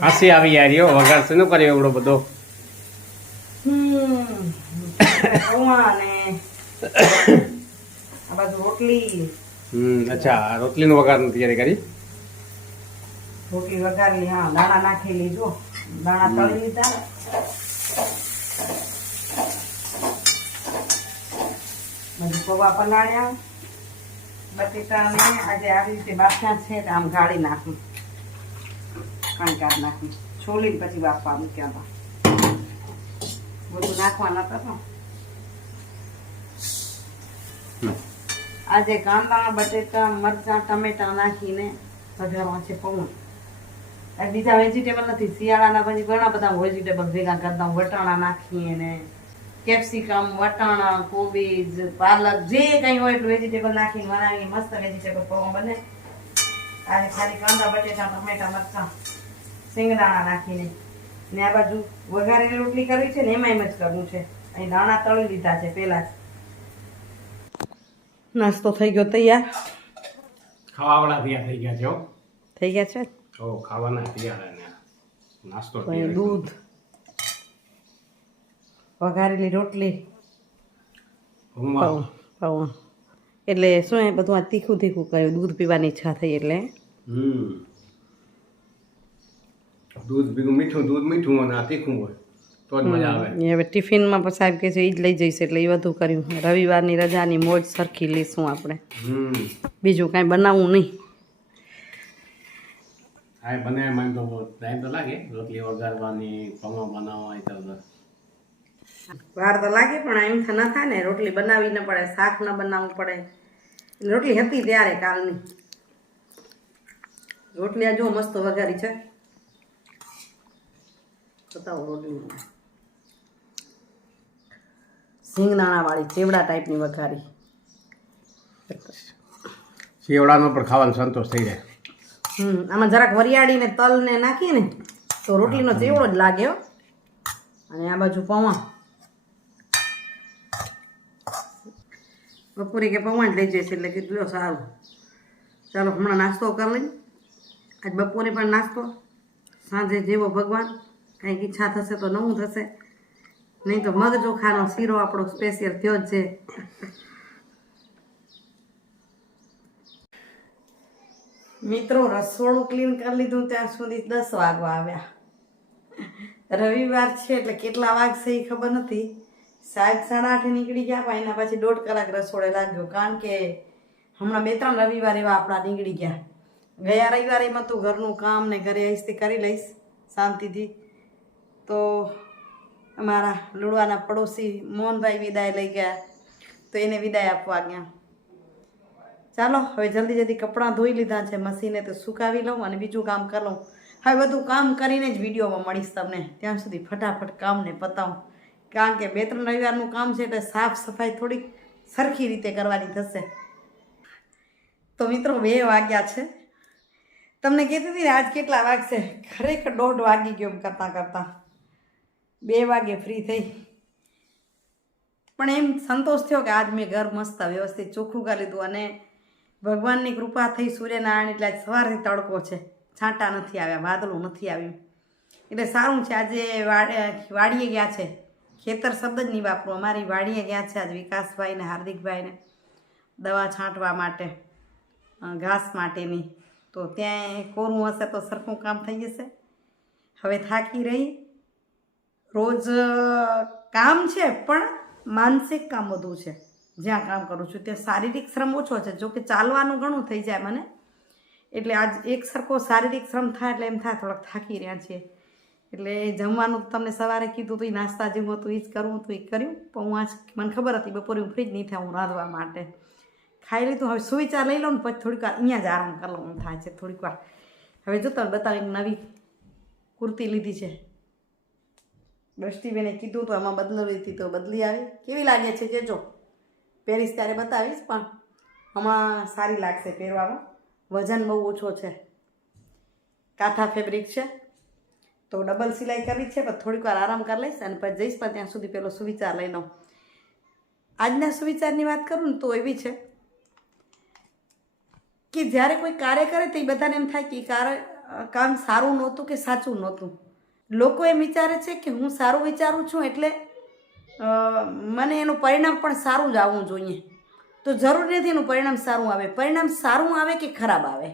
હાસી આવી યાર વઘાર છે શું કર્યો એવડો બધો? હમ. આ બાજુ રોટલી. હમ અચ્છા રોટલીનો વઘારની તૈયારી કરી? રોટલી વઘારેલી હા. દાણા નાખેલી જો. દાણા તળી લીધા. બધું પૌવા પલાળ્યા. બટેટાને આજે આવી રીતે બાફ્યા છે આમ ગાળી નાખું. કણકાર નાખું છોલીને પછી બાફવા મૂક્યા હતા. બધું નાખવાના હતા આજે કાંદા બટેટા મરચાં ટમેટા નાખીને વઘારવા છે પૌણ. બીજા વેજીટેબલ નથી શિયાળાના પછી ઘણા બધા વેજીટેબલ ભેગા કરતા વટાણા નાખીએ ને કેપ્સિકમ વટાણા કોબીજ પાલક જે કંઈ હોય એટલું વેજીટેબલ નાખીને બનાવીને મસ્ત વેજીટેબલ પૌવા બને. આજે ખાલી કાંદા બટેટા ટમેટા મરચાં. સિંગદાણા નાખીને ને આ બાજુ વઘારેલી રોટલી કરવી છે ને એમાં એમ જ કરવું છે. અહીં દાણા તળી લીધા છે પહેલા જ. નાસ્તો થઈ ગયો તૈયાર? ખાવાવાળા તૈયાર થઈ ગયા છે થઈ ગયા છે? ઓ ખાવાના તૈયાર નાસ્તો દૂધ વઘારેલી રોટલી. પૌ પૌ. એટલે શું એ બધું આ તીખું તીખું કર્યું? દૂધ પીવાની ઈચ્છા થઈ એટલે? હમ. દૂધ ભીનું મીઠું દૂધ મીઠું અને આ તીખું હોય તો જ મજા આવે. હવે ટિફિનમાં પણ સાહેબ કે છે એ જ લઈ જઈશ એટલે એ વધુ કર્યું. રવિવારની રજાની મોજ સરખી લઈશું આપણે. બીજું કાંઈ બનાવવું નહીં. હા બને મને તો ટાઈમ તો લાગે. રોટલી વઘારવાની બનાવવા તો વાર તો લાગે પણ એમ ના થાય ને રોટલી બનાવી ન પડે શાક ન બનાવવું પડે. રોટલી હતી ત્યારે કાલની. રોટલી આ જો મસ્ત વઘારી છે. બતાવો રોટલી સિંગદાણા ચેવડા ટાઈપની વઘારી. શિયાળાનો પણ ખાવાનો સંતોષ થઈ જાય. હમ આમાં જરાક વરિયાળી ને તલ ને નાખીએ ને તો રોટલીનો ચેવડો જ લાગે હો. અને આ બાજુ પૌવા. બપોરે કે પૌવા જ લઈ છે એટલે કીધું સારું. ચાલો હમણાં નાસ્તો કરી લઈ આજ બપોરે પણ નાસ્તો. સાંજે જેવો ભગવાન. કંઈક ઈચ્છા થશે તો નવું થશે. નહીં તો મગ ચોખાનો શીરો આપણો સ્પેશિયલ થયો જ છે. મિત્રો, રસોડું ક્લીન કરી લીધું, ત્યાં સુધી દસ વાગવા આવ્યા. રવિવાર છે એટલે કેટલા વાગશે એ ખબર નથી. સાત સાડા આઠે નીકળી ગયા, પણ એના પછી દોઢ કલાક રસોડે લાગ્યો. કારણ કે હમણાં બે ત્રણ રવિવાર એવા આપણા નીકળી ગયા. ગયા રવિવારે એમાં તું ઘરનું કામ ને ઘરે આવીશ તે કરી લઈશ શાંતિથી. તો અમારા લુડવાના પડોશી મોહનભાઈ વિદાય લઈ ગયા. તો એને વિદાય આપવા ગયા. ચાલો, હવે જલ્દી જલ્દી કપડાં ધોઈ લીધા છે, મશીને તો સુકાવી લઉં અને બીજું કામ કરી લઉં. હવે બધું કામ કરીને જ વિડીયોમાં મળીશ તમને. ત્યાં સુધી ફટાફટ કામને પતાવું. કારણ કે બે ત્રણ રવિવારનું કામ છે એટલે સાફ સફાઈ થોડીક સરખી રીતે કરવાની થશે. તો મિત્રો, બે વાગ્યા છે. તમને કહેતી હતી ને, આજ કેટલા વાગશે? ખરેખર દોઢ વાગી ગયો એમ કરતાં કરતાં. બે વાગે ફ્રી થઈ. પણ એમ સંતોષ થયો કે આજ મેં ઘર મસ્ત વ્યવસ્થિત ચોખ્ખું કરી લીધું અને ભગવાનની કૃપા થઈ સૂર્યનારાયણ એટલે સવારથી તડકો છે. છાંટા નથી આવ્યા, વાદળું નથી આવ્યું. એટલે સારું છે, આજે વાડે, વાડીએ ગયા છે. ખેતર શબ્દ જ નહીં વાપરું અમારી વાડીએ ગયા છે આજ વિકાસભાઈને, હાર્દિકભાઈને દવા છાંટવા માટે ઘાસ માટેની. તો ત્યાં કોરું હશે તો સરખું કામ થઈ જશે. હવે થાકી રહી. રોજ કામ છે, પણ માનસિક કામ વધુ છે. જ્યાં કામ કરું છું, ત્યાં શારીરિક શ્રમ ઓછો છે. જો કે ચાલવાનું ઘણું થઈ જાય મને. એટલે આજ એક સરખો શારીરિક શ્રમ થાય, એટલે એમ થાય, થોડાક થાકી રહ્યા છીએ. એટલે જમવાનું તમને સવારે કીધું હતું એ નાસ્તા જેવું હતું એ જ કરવું હતું એ કર્યું. પણ હું આજ, મને ખબર હતી, બપોરે હું ફ્રી જ નહીં થાય, હું રાંધવા માટે. ખાઈ લીધું. હવે સુવિચાર લઈ લઉં ને, પછી થોડીક વાર અહીંયા જ આરામ કરવાનું થાય છે, થોડીક વાર. હવે જો તમે બતાવી નવી કુર્તી લીધી છે. દ્રષ્ટિબેને કીધું તો એમાં બદલવી હતી તો બદલી આવી. કેવી લાગે છે કેજો પહેરીશ ત્યારે બતાવીશ, પણ આમાં સારી લાગશે પહેરવામાં. વજન બહુ ઓછો છે. કાંઠા ફેબ્રિક છે. તો ડબલ સિલાઈ કરવી છે, પણ થોડીક વાર આરામ કરી લઈશ અને પછી જઈશ, પણ ત્યાં સુધી પેલો સુવિચાર લઈ લઉં. આજના સુવિચારની વાત કરું ને તો એવી છે કે જ્યારે કોઈ કાર્ય કરે તો એ બધાને એમ થાય કે કાર્ય કામ સારું નહોતું કે સાચું નહોતું. લોકો એમ વિચારે છે કે હું સારું વિચારું છું એટલે મને એનું પરિણામ પણ સારું જ આવવું જોઈએ. તો જરૂરી નથી એનું પરિણામ સારું આવે. પરિણામ સારું આવે કે ખરાબ આવે?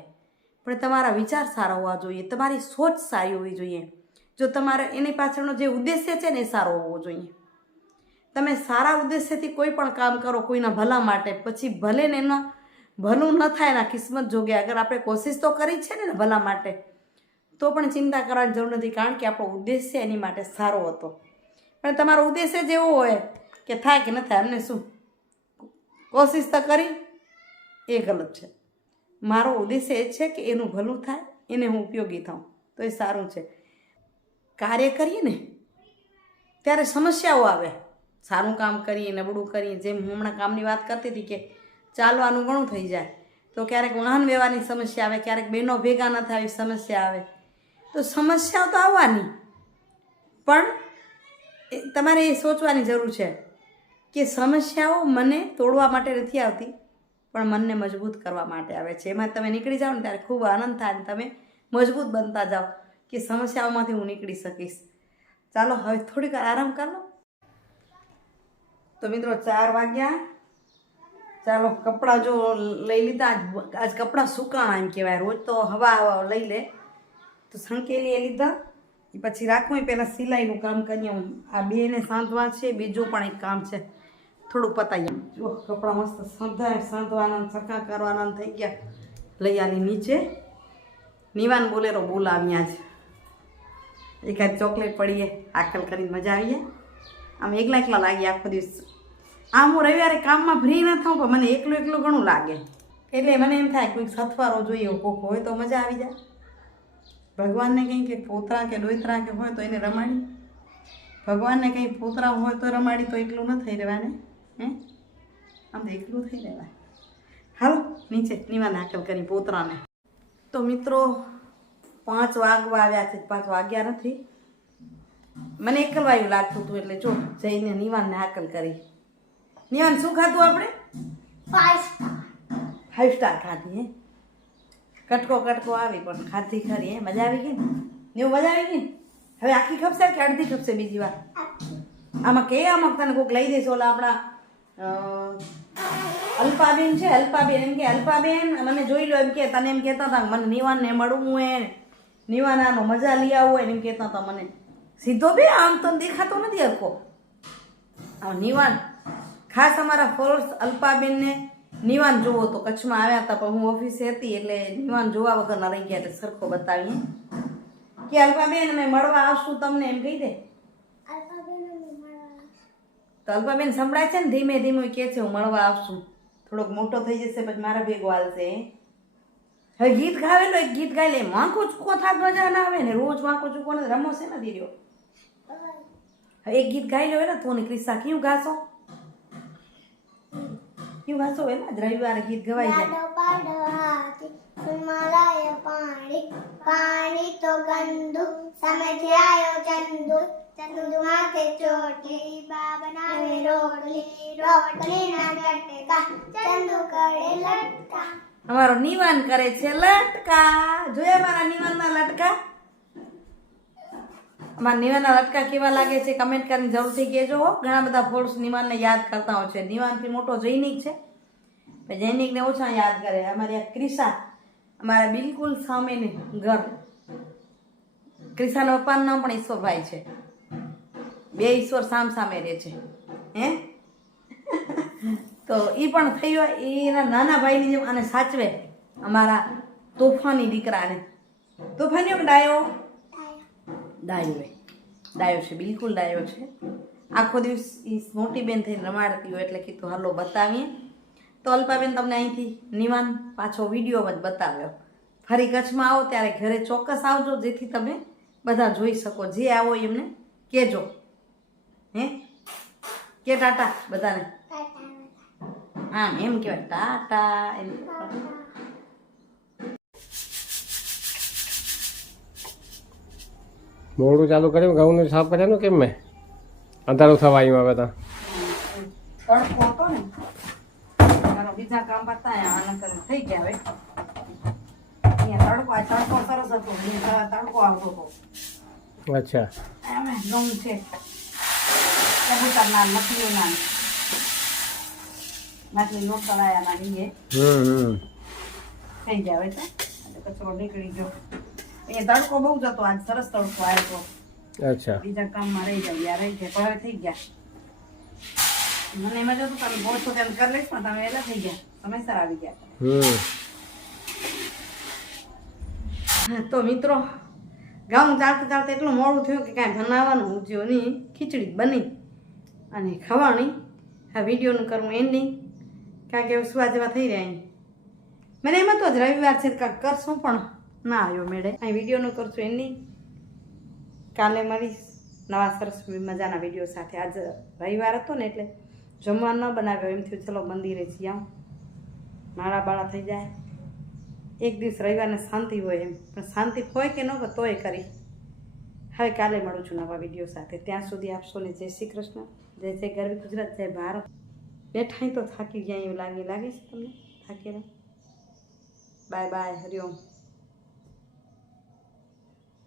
પણ તમારા વિચાર સારા હોવા જોઈએ. તમારી સોચ સારી હોવી જોઈએ. જો તમારે એની પાછળનો જે ઉદ્દેશ્ય છે ને એ સારો હોવો જોઈએ. તમે સારા ઉદ્દેશ્યથી કોઈ પણ કામ કરો, કોઈના ભલા માટે, પછી ભલે ને એના ભલું ન થાય એના કિસ્મત જોગે. અગર આપણે કોશિશ તો કરી છે ને ભલા માટે તો પણ ચિંતા કરવાની જરૂર નથી, કારણ કે આપણો ઉદ્દેશ્ય એની માટે સારો હતો. પણ તમારો ઉદ્દેશ્ય જ એવો હોય કે થાય કે ન થાય એમને શું? કોશિશ તો કરી, એ ગલત છે. મારો ઉદ્દેશ્ય એ છે કે એનું ભલું થાય, એને હું ઉપયોગી થાઉં, તો એ સારું છે. કાર્ય કરીએ ને, ત્યારે સમસ્યાઓ આવે. સારું કામ કરીએ, નબળું કરીએ, જેમ હું હમણાં કામની વાત કરતી હતી કે ચાલવાનું ઘણું થઈ જાય, તો ક્યારેક વાહન વ્યવહારની સમસ્યા આવે, ક્યારેક બહેનો ભેગા ન થાય એવી સમસ્યા આવે. તો સમસ્યાઓ તો આવવાની. પણ તમારે એ સોચવાની જરૂર છે કે સમસ્યાઓ મને તોડવા માટે નથી આવતી, પણ મનને મજબૂત કરવા માટે આવે છે. એમાં તમે નીકળી જાઓ ને ત્યારે ખૂબ આનંદ થાય અને તમે મજબૂત બનતા જાઓ કે સમસ્યાઓમાંથી હું નીકળી શકીશ. ચાલો, હવે થોડીક આરામ કરો તો મિત્રો, ચાર વાગ્યા. ચાલો, કપડાં જો લઈ લીધા. આજ કપડાં સુકાણા એમ કહેવાય. રોજ તો હવા લઈ લે. તો સંકેલી એ લીધા. એ પછી રાખવું એ પહેલાં સિલાઈનું કામ કરીએ હું. આ બેને સાંધવા છે, બીજું પણ એક કામ છે. થોડું પતાવીએ જો, કપડાં મસ્ત સંધાય, સાંધવાના સકા કરવાના થઈ ગયા. લઈ આની નીચે. નિવાન બોલેરો બોલાવ્યા જ એકાદ ચોકલેટ પડીએ આકલ કરીને મજા આવીએ. આમ એકલા એકલા લાગીએ આખો દિવસ. આમ હું રવિવારે કામમાં ફ્રી ન થાઉં, પણ મને એકલું એકલું ઘણું લાગે. એટલે મને એમ થાય કોઈક સથવારો જોઈએ, કોક હોય તો મજા આવી જાય. ભગવાનને કંઈ કે પોતરા કે ડોતરા કે હોય તો એને રમાડી. ભગવાનને કંઈ પોતરા હોય તો રમાડી તો એકલું ન થઈ રહેવાને હે? આમ તો એકલું થઈ રહેવાય. હાલો નીચે નીવા દાખલ કરી પોતરાને. તો મિત્રો પાંચ વાગવા આવ્યા છે પાંચ વાગ્યા નથી. મને એકલવાયું લાગતું હતું એટલે જો જઈને નિવાનને હાકલ કરી. નિવાન શું ખાધું આપણે? ફાઈવ સ્ટાર ખાધી હે? કટકો કટકો આવી, પણ ખાધી ખરી એ મજા આવી ગઈ ને? એવું મજા આવી ગઈ? હવે આખી ખપશે કે અડધી ખપશે બીજી વાર? આમાં કે આમાં? તને કોઈક લઈ દઈશ ઓલા આપણા અલ્પાબેન છે, અલ્પાબેન. એમ કે, અલ્પાબેન, મને જોઈ લો. એમ કે, તને એમ કહેતા હતા મને નિવાનને મળવું એ નિવાનાનો મજા લઈ આવવું હોય એમ કહેતા હતા મને. સીધો બે, આમ તો દેખાતો નથી હરકો નિવાન, ખાસ અમારા ફોર્સ અલ્પાબેનને નિવાન જોવો તો કચ્છમાં આવ્યા હતા પણ હું ઓફિસે હતી એટલે નિવાન જોવા વગરના રહી ગયા એટલે સરખો બતાવીએ. કે અલ્પાબેન અમે મળવા આવશું તમને એમ કહી દે. તો અલ્પાબેન સંભળાય છે ને ધીમે ધીમે કહે છે હું મળવા આવશું. થોડોક મોટો થઈ જશે પછી મારા ભેગો હાલશે. હવે ગીત ગાવેલો એક ગીત ગાઈ લે. વાંકો ચૂકો થાત મજા ના આવે ને. રોજ વાંકો ચૂકો ને રમો છે ને દીર્યો હવે એક ગીત ગાઈ લો ને તું ને ક્રિસ્સા કયું ગાશો? કયું ગાશો એના જ રવિવારે ગીત ગવાય જાય પાડો હાથી હિમાલય પાણી. પાણી તો ગંદુ સામેથી આયો ચંદુ. ચંદુ માથે ચોટલી બા બનાવે રોટલી રોટલી ના લટકા ચંદુ કરે લટકા. અમારો નિવાન કરે છે લટકા. જોયા મારા નિવાનના લટકા? અમારા નિવાનના લટકા કેવા લાગે છે કમેન્ટ કરીને જરૂરથી કહેજો હો. ઘણા બધા ફોલ્સ નિવાનને યાદ કરતા હોય છે. નિવાનથી મોટો જૈનિક છે. જૈનિકને ઓછા યાદ કરે. અમારી આ ક્રિશા અમારા બિલકુલ સામેની ઘર. ક્રિશાના પપ્પાનું નામ પણ ઈશ્વરભાઈ છે. બે ઈશ્વર સામ સામે રહે છે. હે? તો એ પણ થઈ હોય. એના નાના ભાઈની જેમ આને સાચવે અમારા તોફાની દીકરાને. તોફાની ડાયો. ડાયો એ ડાયો છે બિલકુલ ડાયો છે. આખો દિવસ એ મોટી બેન થઈને રમાડતી હોય એટલે કીધું હાલો બતાવીએ. તો અલ્પાબેન તમને અહીંથી નિવાન પાછો વિડીયોમાં જ બતાવ્યો. ફરી કચ્છમાં આવો ત્યારે ઘરે ચોક્કસ આવજો જેથી તમે બધા જોઈ શકો. જે આવો એમને કહેજો. હે? કે ટાટા બધાને? હા એમ કહેવાય. ટાટા. એમ. મોડું ચાલુ કર્યું ઘઉંનું સાફ કર્યાનું કેમ મેં? અંધારું થવા આવ્યું હવે તો. બીજા કામ પતાયા થઈ ગયા હવે. અહીંયા તડકો તડકો સરસ હતો તડકો આવતો હતો. અચ્છા. ઘઉં છે. કબૂતરના મછલીઓના માછલી નો તળાયાના લીએ હમ હમ. થઈ ગયા હવે એટલે કચરો નીકળી ગયો. એ તડકો બહુ જતો આજ સરસ તડકો આવ્યો અચ્છા. બીજા કામમાં રહી જાય યાર રહી જાય હવે થઈ ગયા. મને એમ જ હતું તમે બહુ છો તેમ કરી લઈશ પણ તમે એલા થઈ ગયા સમયસર આવી ગયા. તો મિત્રો ગાઉં ચાલતા ચાલતા એટલું મોડું થયું કે કાંઈ બનાવવાનું ઉજ્યો નહીં. ખીચડી બની અને ખાવાની આ વિડીયોનું કરવું એન્ડિંગ કારણ કે સુવા જેવા થઈ રહ્યા મને એમ તો જ રવિવાર છે કાંઈક કરશું પણ ના આવ્યો મેળે અહીં વિડીયોનું કરશું એની. કાલે મળીશ નવા સરસ મજાના વીડિયો સાથે. આજ રવિવાર હતો ને એટલે જમવા ન બનાવ્યો. એમ થયું, ચલો મંદિરે જઈ આવું નાળા બાળા થઈ જાય. એક દિવસ રવિવારને શાંતિ હોય એમ. પણ શાંતિ હોય કે ન હોય તોય કરી. હવે કાલે મળું છું નવા વીડિયો સાથે. ત્યાં સુધી આપશો ને જય શ્રી કૃષ્ણ, જય જય ગરવી ગુજરાત, જય ભારત. બેઠાઈ તો થાકી ગયા એવું લાગે લાગે છે તમને? થાકેલા બાય બાય હરિઓમ